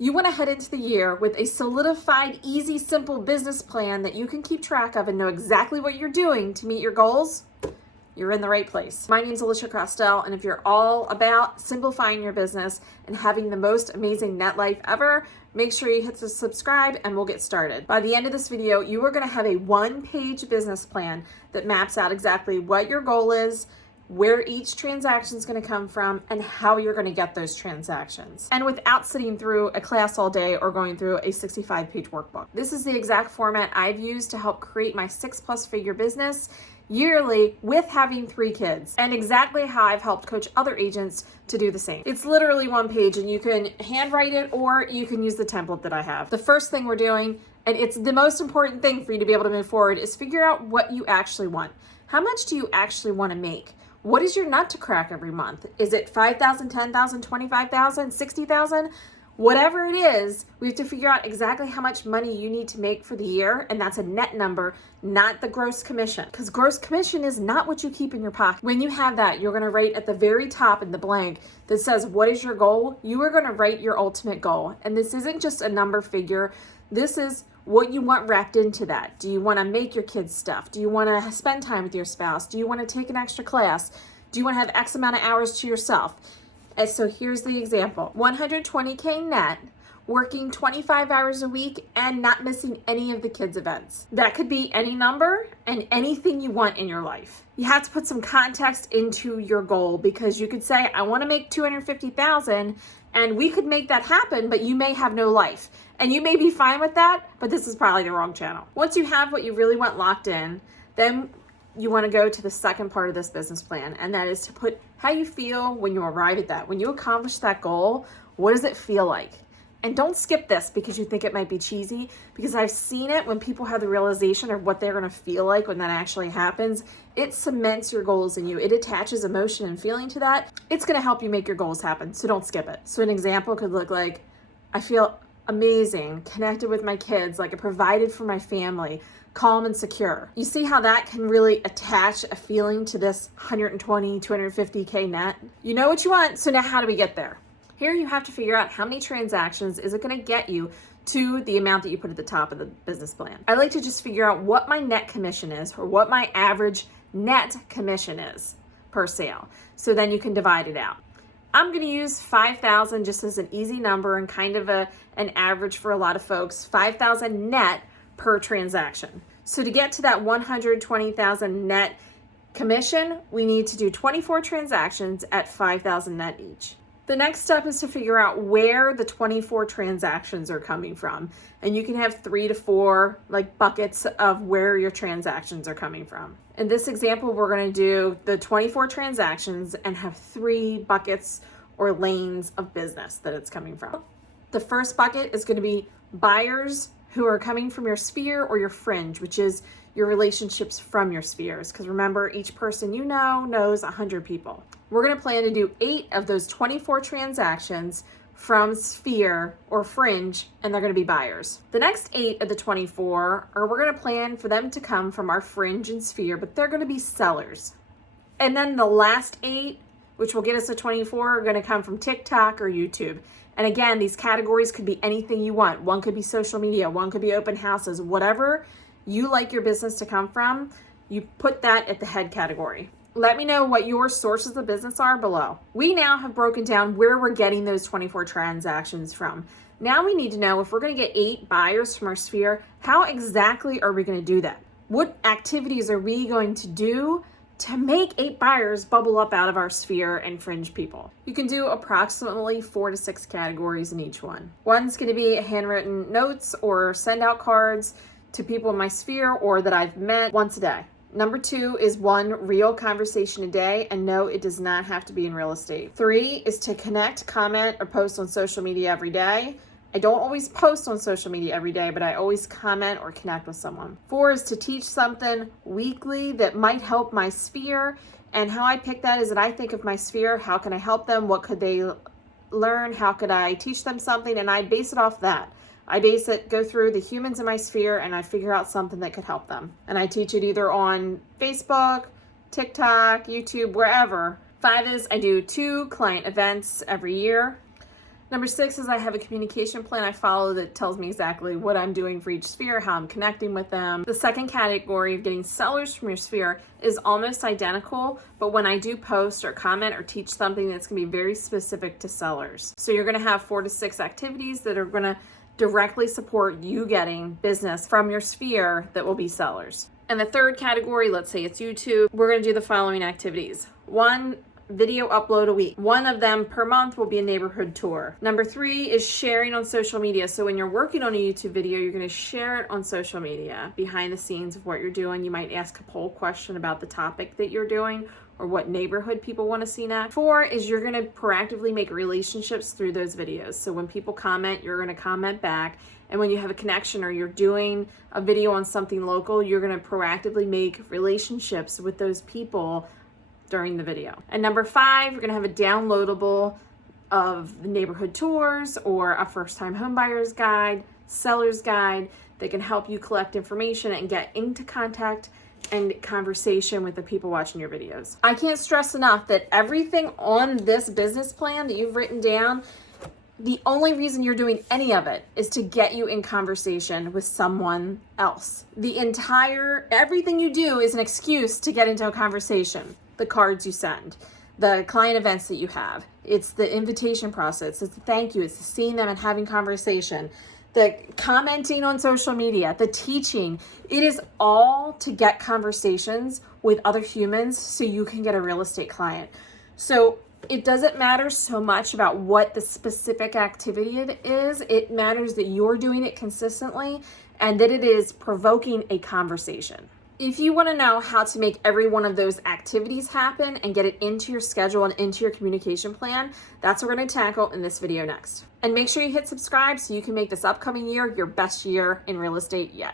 You want to head into the year with a solidified, easy, simple business plan that you can keep track of and know exactly what you're doing to meet your goals? You're in the right place. My name is Alisia Krastel, and if you're all about simplifying your business and having the most amazing net life ever, make sure you hit the subscribe and we'll get started. By the end of this video, you are going to have a one-page business plan that maps out exactly what your goal is, where each transaction is going to come from, and how you're going to get those transactions. And without sitting through a class all day or going through a 65-page workbook. This is the exact format I've used to help create my 6+ figure business yearly with having 3 kids, and exactly how I've helped coach other agents to do the same. It's literally one page, and you can handwrite it or you can use the template that I have. The first thing we're doing, and it's the most important thing for you to be able to move forward, is figure out what you actually want. How much do you actually want to make? What is your nut to crack every month? Is it $5,000, $10,000, $25,000, $60,000? Whatever it is, we have to figure out exactly how much money you need to make for the year, and that's a net number, not the gross commission. Because gross commission is not what you keep in your pocket. When you have that, you're gonna write at the very top in the blank that says, what is your goal? You are gonna write your ultimate goal. And this isn't just a number figure. This is what you want wrapped into that. Do you want to make your kids stuff? Do you want to spend time with your spouse? Do you want to take an extra class? Do you want to have X amount of hours to yourself? And so here's the example. 120K net, working 25 hours a week and not missing any of the kids' events. That could be any number and anything you want in your life. You have to put some context into your goal, because you could say, I want to make 250,000, and we could make that happen, but you may have no life. And you may be fine with that, but this is probably the wrong channel. Once you have what you really want locked in, then you want to go to the second part of this business plan, and that is to put how you feel when you arrive at that. When you accomplish that goal, what does it feel like? And don't skip this because you think it might be cheesy, because I've seen it when people have the realization of what they're going to feel like when that actually happens. It cements your goals in you. It attaches emotion and feeling to that. It's going to help you make your goals happen, so don't skip it. So an example could look like, I feel amazing, connected with my kids, like I provided for my family, calm and secure. You see how that can really attach a feeling to this 120, 250K net? You know what you want, so now how do we get there? Here you have to figure out how many transactions is it going to get you to the amount that you put at the top of the business plan. I like to just figure out what my net commission is, or what my average net commission is per sale. So then you can divide it out. I'm going to use 5,000 just as an easy number and kind of an average for a lot of folks, 5,000 net per transaction. So to get to that 120,000 net commission, we need to do 24 transactions at 5,000 net each. The next step is to figure out where the 24 transactions are coming from. And you can have 3 to 4 buckets of where your transactions are coming from. In this example, we're going to do the 24 transactions and have 3 buckets or lanes of business that it's coming from. The first bucket is going to be buyers who are coming from your sphere or your fringe, which is your relationships from your spheres. Because remember, each person you know knows 100 people. We're going to plan to do 8 of those 24 transactions from sphere or fringe, and they're going to be buyers. The next 8 of the 24 we're going to plan for them to come from our fringe and sphere, but they're going to be sellers. And then the last 8, which will get us to 24, are going to come from TikTok or YouTube. And again, these categories could be anything you want. One could be social media, one could be open houses, whatever you like your business to come from, you put that at the head category. Let me know what your sources of business are below. We now have broken down where we're getting those 24 transactions from. Now we need to know, if we're going to get 8 buyers from our sphere, how exactly are we going to do that? What activities are we going to do to make 8 buyers bubble up out of our sphere and fringe people? You can do approximately 4 to 6 categories in each one. One's going to be handwritten notes or send out cards to people in my sphere or that I've met once a day. Number 2 is 1 real conversation a day, and no, it does not have to be in real estate. 3 is to connect, comment, or post on social media every day. I don't always post on social media every day, but I always comment or connect with someone. 4 is to teach something weekly that might help my sphere, and how I pick that is that I think of my sphere, how can I help them, what could they learn, how could I teach them something, and I base it off that. I go through the humans in my sphere, and I figure out something that could help them. And I teach it either on Facebook, TikTok, YouTube, wherever. 5 is I do 2 client events every year. Number 6 is I have a communication plan I follow that tells me exactly what I'm doing for each sphere, how I'm connecting with them. The second category of getting sellers from your sphere is almost identical, but when I do post or comment or teach something, that's going to be very specific to sellers. So you're going to have 4 to 6 activities that are going to directly support you getting business from your sphere that will be sellers. And the third category, let's say it's YouTube, we're going to do the following activities. 1, video upload a week. 1 of them per month will be a neighborhood tour. Number 3 is sharing on social media. So when you're working on a YouTube video, you're going to share it on social media behind the scenes of what you're doing. You might ask a poll question about the topic that you're doing or what neighborhood people want to see next. 4 is you're going to proactively make relationships through those videos. So when people comment, you're going to comment back. And when you have a connection or you're doing a video on something local, you're going to proactively make relationships with those people during the video. And number 5, you're going to have a downloadable of the neighborhood tours or a first-time homebuyer's guide, seller's guide that can help you collect information and get into contact and conversation with the people watching your videos. I can't stress enough that everything on this business plan that you've written down, the only reason you're doing any of it is to get you in conversation with someone else. Everything you do is an excuse to get into a conversation. The cards you send, the client events that you have, it's the invitation process, it's the thank you, it's the seeing them and having conversation, the commenting on social media, the teaching. It is all to get conversations with other humans so you can get a real estate client. So it doesn't matter so much about what the specific activity it is. It matters that you're doing it consistently and that it is provoking a conversation. If you want to know how to make every one of those activities happen and get it into your schedule and into your communication plan, that's what we're going to tackle in this video next. And make sure you hit subscribe so you can make this upcoming year your best year in real estate yet.